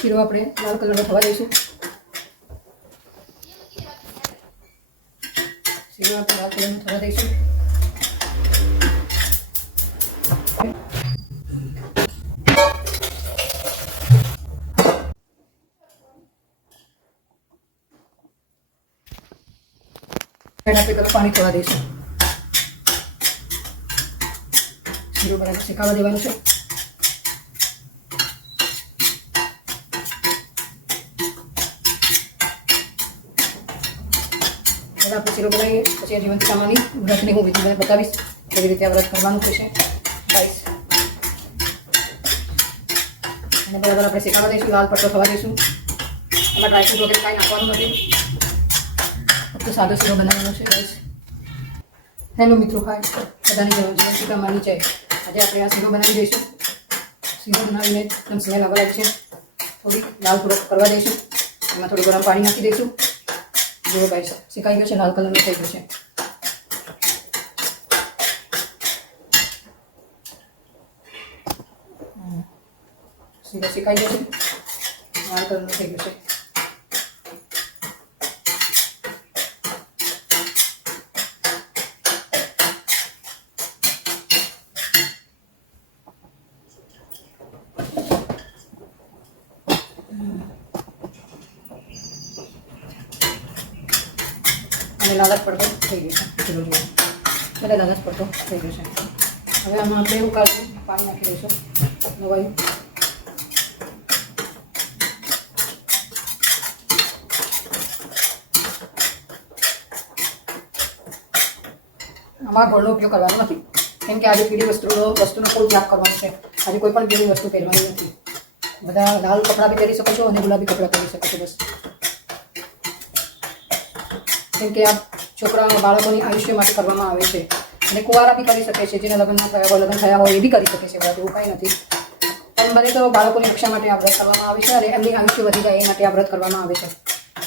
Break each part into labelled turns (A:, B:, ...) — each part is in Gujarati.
A: શીરો આપણે લાલ કલરનો થવા દઈશું શીરો આપણે લાલ કલરનો થવા દઈશું એના આપણે ગરમ પાણી થવા દઈશું શીરો બરાબર શેકાવા દેવાનું છે હવે આપણે શીરો બનાવીએ પછી આ જીવંત સામાની વ્રતની હું વિધિ બતાવીશ કેવી રીતે આ વ્રત કરવાનું થશે ગાઈસ. અને બરાબર આપણે શેકાવા દઈશું લાલ પટ્ટો થવા દઈશું એમાં ડ્રાયફ્રૂટ વગેરે કાંઈ નાખવાનું નથી. ફક્ત સાદો શીરો બનાવવાનો છે, ગાઈસ. હેલો મિત્રો હાય બધાની જય જીવન માની જાય. આજે આપણે આ શીરો બનાવી દઈશું. શીરો બનાવીને એકદમ સ્મેલ આવવા લાગશે થોડી લાલ થોડોક કરવા દઈશું. એમાં થોડું ગરમ પાણી નાખી દઈશું. જુઓ ગાઈસ શેકાઈ ગયો છે, લાલ કલરનું થઈ ગયો છે. શીરો શેકાઈ ગયો છે? લાલ કલરનું થઈ ગયો છે. અને પડતો થઈ ગયો છે. જેવો એટલે પડતો થઈ ગયો છે. હવે આમાં આપણે એવું કાઢવું પાણી નાખી દઈશું. નવાયું આમાં ગોળનો ઉપયોગ કરવાનો નથી. કેમ કે આજે પીળી વસ્તુનો વસ્તુનો કોઈ લાભ કરવાનો છે. આજે કોઈ પણ પીળી વસ્તુ પહેરવાની નથી. બધા લાલ કપડાં બી પહેરી શકો છો અને ગુલાબી કપડાં પહેરી શકો છો બસ. કેમ કે આ છોકરા બાળકોની આયુષ્ય માટે કરવામાં આવે છે. અને કુંવારા બી કરી શકે છે, જેના લગ્ન ના થયા હોય લગ્ન થયા હોય એ બી કરી શકે છે બધું કંઈ નથી. પણ બને તો બાળકોની રક્ષા માટે આ વ્રત કરવામાં આવે છે અને એમની આયુષ્ય વધી જાય એ માટે આ વ્રત કરવામાં આવે છે.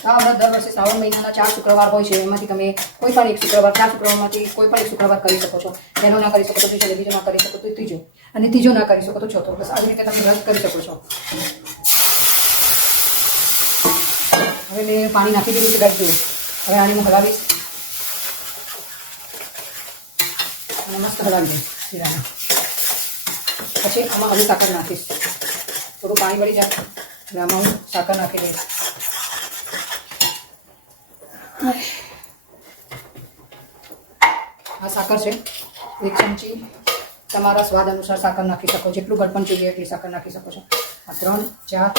A: આ વ્રત દર વર્ષે શ્રાવણ મહિનાના ચાર શુક્રવાર હોય છે, એમાંથી તમે કોઈ પણ એક શુક્રવાર ચાર શુક્રવારમાંથી કોઈ પણ એક શુક્રવાર કરી શકો છો. પહેલો ના કરી શકો તો બીજો બીજો ના કરી શકો તો ત્રીજો. અને ત્રીજો ના કરી શકો તો ચોથો. બસ આવી રીતે તમે વ્રત કરી શકો છો. હવે મેં પાણી નાખી દીધું છે ગાડી હવે આને હું હલાવીશ. મસ્ત હલાવી દઈશ પછી આમાં હવે સાકર નાખીશ. થોડું પાણી વળી જાય અને આમાં હું સાકર નાખી દઈશ. આ સાકર છે, એક ચમચી તમારા સ્વાદ અનુસાર સાકર નાખી શકો, જેટલું ગળપણ જોઈએ એટલી સાકર નાખી શકો છો. આ ત્રણ, ચાર,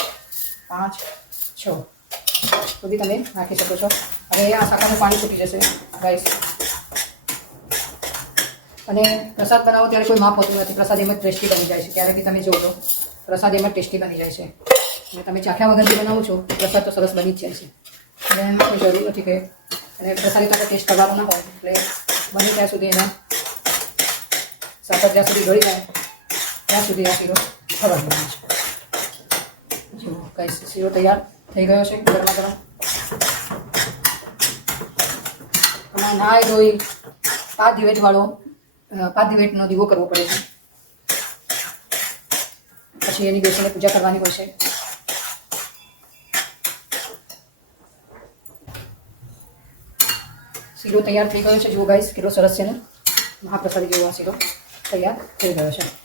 A: પાંચ, છ. સુધી તમે નાખી શકો છો. હવે આ શાકાનું પાણી છૂટી જશે ગાઈસ અને પ્રસાદ બનાવો ત્યારે કોઈ માપ હોતું નથી. પ્રસાદ એમ ટેસ્ટી બની જાય છે. ક્યારેક તમે જોવો તો પ્રસાદ એમ જ ટેસ્ટી બની જાય છે. અને તમે ચાખ્યા વગર જે બનાવો છો પ્રસાદ તો સરસ બની જ જાય છે. એટલે એમાં કોઈ જરૂર નથી કે અને પ્રસાદી તો ટેસ્ટ કરવાનો ના હોય, એટલે બને ત્યાં સુધી એના સતત જ્યાં સુધી ગળી જાય, ત્યાં સુધી આ શીરો ખબર દેવાનો છે. જો કઈ શીરો તૈયાર થઈ ગયો છે? ગરમા ગરમ. આમાં નાય ધોઈ પાંચ દિવેટવાળો અ, પાંચ દિવેટનો દીવો કરવો પડે છે. પછી એની બેસીને પૂજા કરવાની હોય છે. શીરો તૈયાર થઈ ગયો છે. જુઓ ગાઈસ કેટલો સરસ છે ને? મહાપ્રસાદી જેવો આ શીરો તૈયાર થઈ ગયો છે.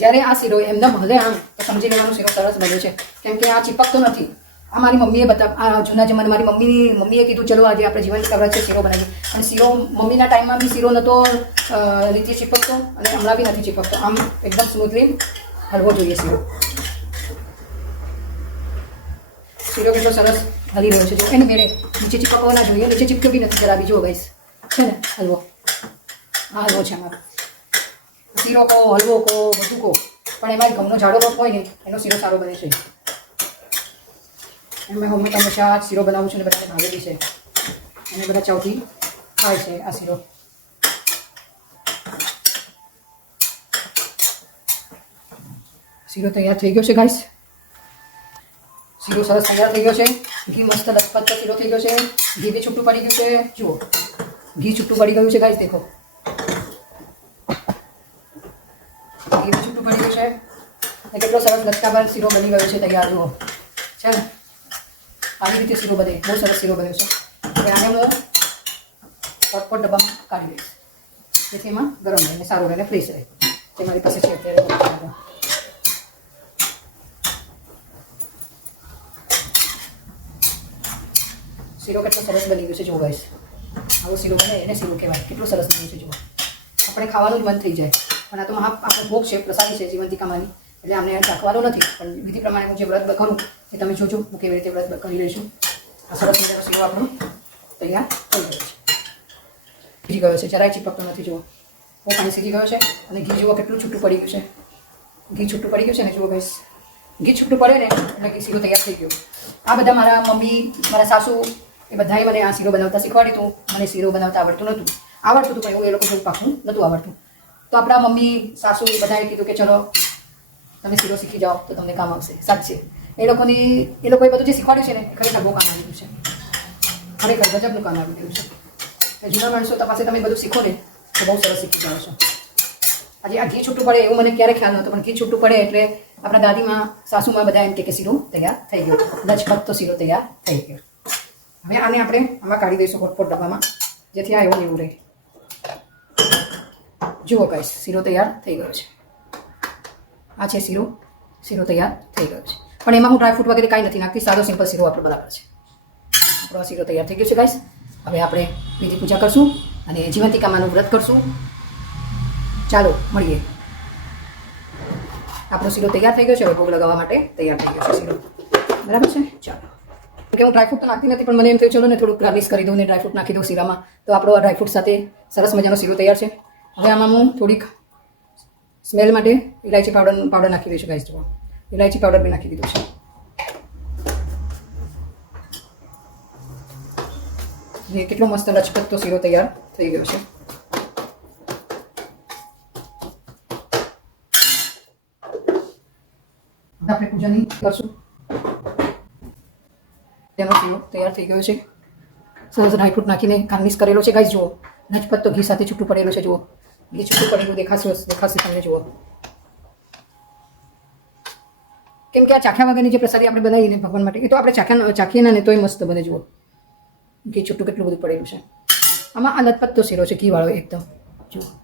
A: જ્યારે આ શીરો એમને ભલે આમ, તો સમજી લેવાનું શીરો સરસ બને છે. કેમ કે આ ચીપકતો નથી. આ મારી મમ્મીએ બતાવ આ જૂના જમાના મારી મમ્મીની મમ્મીએ કીધું, ચલો આજે આપણે જીવન કરવા છે શીરો બનાવીએ. અને શીરો મમ્મીના ટાઈમમાં બી શીરો નહોતો રીતે ચીપકતો અને હમણાં બી નથી ચીપકતો. આમ એકદમ સ્મૂથલી હલવો જોઈએ શીરો. શીરો કેટલો સરસ હલી રહ્યો છે. જો એને મેળે નીચે ચીપકવાના જોઈએ. નીચે ચીપકે બી નથી જરા, બીજો ગાઈસ છે ને, હલવો. આ હલવો છે અમારો. શીરો કહો, હલવો કહો, બધું કહો. પણ એમાં ઘઉંનો જાડો રોટ હોય ને, એનો શીરો સારો બને છે. એમાં હું હંમેશા શીરો બનાવું છું ને, બધાને ભાવે છે. અને બધા ચાવથી ખાય છે આ શીરો. શીરો તૈયાર થઈ ગયો છે ગાઈસ શીરો સરસ તૈયાર થઈ ગયો છે. ઘી મસ્ત લથપથ શીરો થઈ ગયો છે. ઘી બી છૂટું પડી ગયું છે. જુઓ. ઘી છૂટું પડી ગયું છે ગાઈસ દેખો ઘી બી છૂટું પડી ગયું છે. અને કેટલો સરસ લચકાબાર શીરો બની ગયો છે તૈયાર, જુઓ. છે ને? આવી રીતે શીરો બને. બહુ સરસ શીરો બન્યો છે. હવે આને હું પોટપોટ ડબ્બામાં કાઢી દઈશ જેથી એમાં ગરમ રહે સારું રહે ફ્રેશ રહે. તે મારી પાસે છે અત્યારે. શીરો કેટલો સરસ બની ગયો છે, જુઓ ગાઈસ આવો શીરો બને, એને શીરો કહેવાય. કેટલું સરસ બન્યું છે, જુઓ. આપણે ખાવાનું જ મન થઈ જાય. પણ આ તો મહા આપણો ભોગ છે, પ્રસાદી છે જીવંતિકામાંની એટલે અમને ચાખવાનો નથી. પણ વિધિ પ્રમાણે હું જે વ્રત કરું એ તમે જોજો, હું કેવી રીતે વ્રત કરી લઈશું આ સરસ મજાનો શીરો આપણો તૈયાર થઈ ગયો છે. સીજી ગયો છે, જરાય ચીપકતો નથી, જુઓ. બહુ પાણી સીજી ગયો છે, અને ઘી જુઓ કેટલું છૂટું પડી ગયું છે. ઘી છૂટું પડી ગયું છે ને, જુઓ ગઈશ ઘી છૂટું પડે ને, એટલે ઘી શીરો તૈયાર થઈ ગયો. આ બધા મારા મમ્મી, મારા સાસુ, એ બધાએ મને આ શીરો બનાવતા શીખવાડ્યું હતું મને શીરો બનાવતા આવડતું નહોતું. આવડતું હતું પણ એવું એ લોકો પાકું નહોતું આવડતું. તો આપણા મમ્મી, સાસુ બધાએ કીધું કે ચલો, તમે શીરો શીખી જાઓ, તો તમને કામ આવશે. સાચે એ લોકોની, એ લોકોએ બધું જે શીખવાડ્યું છે ને ખરેખર બહુ કામ આવી છે. ખરેખર ગજબનું કામ આવી ગયું છે. જૂના માણસો તપાસે પાસે તમે બધું શીખો ને, તો બહુ સરસ શીખી જાઓ છો. આજે આ ઘી છૂટું પડે એવું મને ક્યારે ખ્યાલ નહોતો, પણ ઘી છૂટું પડે એટલે આપણા દાદીમાં, સાસુમાં બધા એમ કે શીરો તૈયાર થઈ ગયો. લચપત તો શીરો તૈયાર થઈ ગયો. હવે આને આપણે આમાં કાઢી દઈશું પોટપોટ ડબ્બામાં, જેથી આ એવું એવું રહે. જુઓ કહીશ શીરો તૈયાર થઈ ગયો છે. આ છે શીરો. શીરો તૈયાર થઈ ગયો છે. પણ એમાં હું ડ્રાયફ્રૂટ વગેરે કાંઈ નથી નાખતી, સાદો સિમ્પલ શીરો આપણો બરાબર છે. આપણો શીરો તૈયાર થઈ ગયો છે ગાઈસ હવે આપણે બીજી પૂજા કરશું અને જીવંતિકામાનું વ્રત કરશું. ચાલો, મળીએ. આપણો શીરો તૈયાર થઈ ગયો છે, હવે ભોગ લગાવવા માટે તૈયાર થઈ ગયો છે શીરો. બરાબર છે? ચાલો. કે હું ડ્રાયફ્રૂટ તો નાખતી નથી, પણ મને એમ થયું, ચલો ને થોડુંક ગાર્નિશ કરી દઉં ને ડ્રાયફ્રૂટ નાખી દઉં શીરામાં. તો આપણો ડ્રાયફ્રૂટ સાથે સરસ મજાનો શીરો તૈયાર છે. હવે આમાં હું થોડીક સ્મેલ માટે ઇલાયચી પાવડર પાવડર નાખી દઈશું ગાઈસ જોવા ઇલાયચી પાવડર બી નાખી દીધું છે. કેટલો મસ્ત લચકતો શીરો તૈયાર થઈ ગયો છે. આપણે પૂજાની કરશું. તેનો શીરો તૈયાર થઈ ગયો છે. સરસ ડ્રાયફ્રૂટ નાખીને ગાર્નિશ કરેલો છે ગાઈસ જુઓ. લચપત્તો ઘી સાથે છૂટું પડેલો છે, જુઓ. ઘી છૂટું પડેલું દેખાશું દેખાશે તમને જુઓ કેમ કે આ ચાખ્યા વગરની જે પ્રસાદી આપણે બનાવીને ભગવાન માટે, એ તો આપણે ચાખ્યા ચાખીએ ના તોય મસ્ત બને જુઓ. ઘી છૂટું કેટલું બધું પડેલું છે. આમાં આ લતપત તો શીરો છે ઘીવાળો એકદમ. જુઓ.